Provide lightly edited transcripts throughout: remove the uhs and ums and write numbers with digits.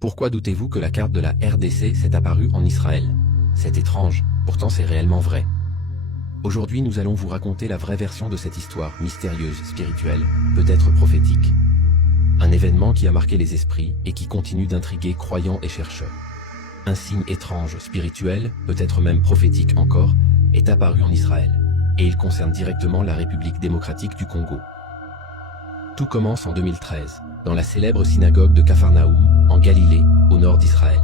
Pourquoi doutez-vous que la carte de la RDC s'est apparue en Israël? C'est étrange, pourtant c'est réellement vrai. Aujourd'hui nous allons vous raconter la vraie version de cette histoire mystérieuse, spirituelle, peut-être prophétique. Un événement qui a marqué les esprits et qui continue d'intriguer croyants et chercheurs. Un signe étrange, spirituel, peut-être même prophétique encore, est apparu en Israël, et il concerne directement la République démocratique du Congo. Tout commence en 2013, dans la célèbre synagogue de Capharnaüm, en Galilée, au nord d'Israël.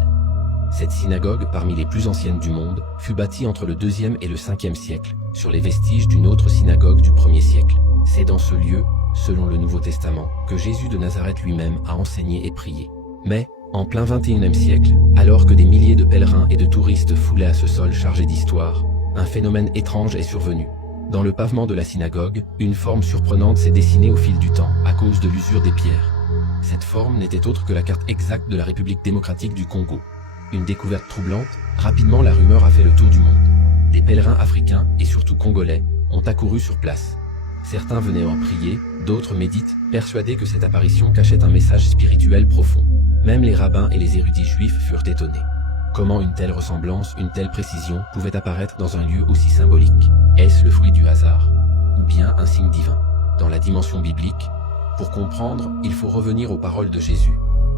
Cette synagogue, parmi les plus anciennes du monde, fut bâtie entre le 2e et le 5e siècle, sur les vestiges d'une autre synagogue du 1er siècle. C'est dans ce lieu, selon le Nouveau Testament, que Jésus de Nazareth lui-même a enseigné et prié. Mais, en plein 21e siècle, alors que des milliers de pèlerins et de touristes foulaient à ce sol chargé d'histoire, un phénomène étrange est survenu. Dans le pavement de la synagogue, une forme surprenante s'est dessinée au fil du temps, à cause de l'usure des pierres. Cette forme n'était autre que la carte exacte de la République démocratique du Congo. Une découverte troublante, rapidement la rumeur a fait le tour du monde. Des pèlerins africains, et surtout congolais, ont accouru sur place. Certains venaient en prier, d'autres méditent, persuadés que cette apparition cachait un message spirituel profond. Même les rabbins et les érudits juifs furent étonnés. Comment une telle ressemblance, une telle précision pouvait apparaître dans un lieu aussi symbolique? Est-ce le fruit du hasard? Ou bien un signe divin? Dans la dimension biblique, pour comprendre, il faut revenir aux paroles de Jésus.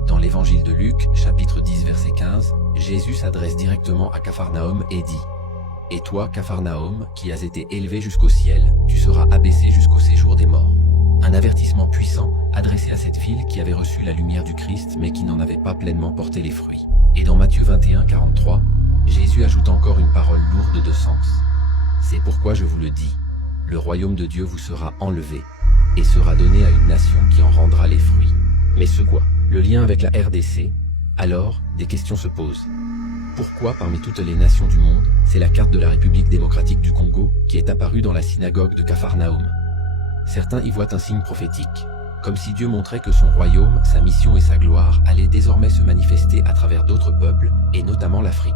Dans l'évangile de Luc, chapitre 10, verset 15, Jésus s'adresse directement à Capharnaüm et dit « Et toi, Capharnaüm, qui as été élevé jusqu'au ciel, tu seras abaissé jusqu'au séjour des morts. » Un avertissement puissant adressé à cette ville qui avait reçu la lumière du Christ mais qui n'en avait pas pleinement porté les fruits. Et dans Matthieu 21, 43, Jésus ajoute encore une parole lourde de sens. « C'est pourquoi je vous le dis, le royaume de Dieu vous sera enlevé et sera donné à une nation qui en rendra les fruits. » Mais ce quoi? Le lien avec la RDC? Alors, des questions se posent. Pourquoi parmi toutes les nations du monde, c'est la carte de la République démocratique du Congo qui est apparue dans la synagogue de Capharnaüm? Certains y voient un signe prophétique, comme si Dieu montrait que son royaume, sa mission et sa gloire allaient désormais se manifester à travers d'autres peuples, et notamment l'Afrique.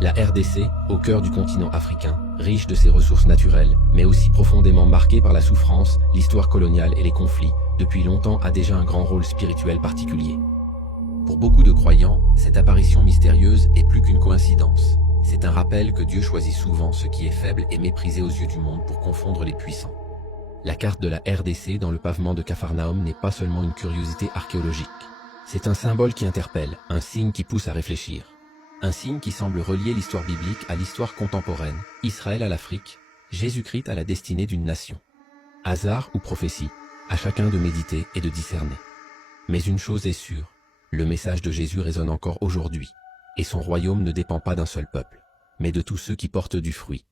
La RDC, au cœur du continent africain, riche de ses ressources naturelles, mais aussi profondément marquée par la souffrance, l'histoire coloniale et les conflits, depuis longtemps a déjà un grand rôle spirituel particulier. Pour beaucoup de croyants, cette apparition mystérieuse est plus qu'une coïncidence. C'est un rappel que Dieu choisit souvent ce qui est faible et méprisé aux yeux du monde pour confondre les puissants. La carte de la RDC dans le pavement de Capharnaüm n'est pas seulement une curiosité archéologique. C'est un symbole qui interpelle, un signe qui pousse à réfléchir. Un signe qui semble relier l'histoire biblique à l'histoire contemporaine, Israël à l'Afrique, Jésus-Christ à la destinée d'une nation. Hasard ou prophétie, à chacun de méditer et de discerner. Mais une chose est sûre, le message de Jésus résonne encore aujourd'hui, et son royaume ne dépend pas d'un seul peuple, mais de tous ceux qui portent du fruit.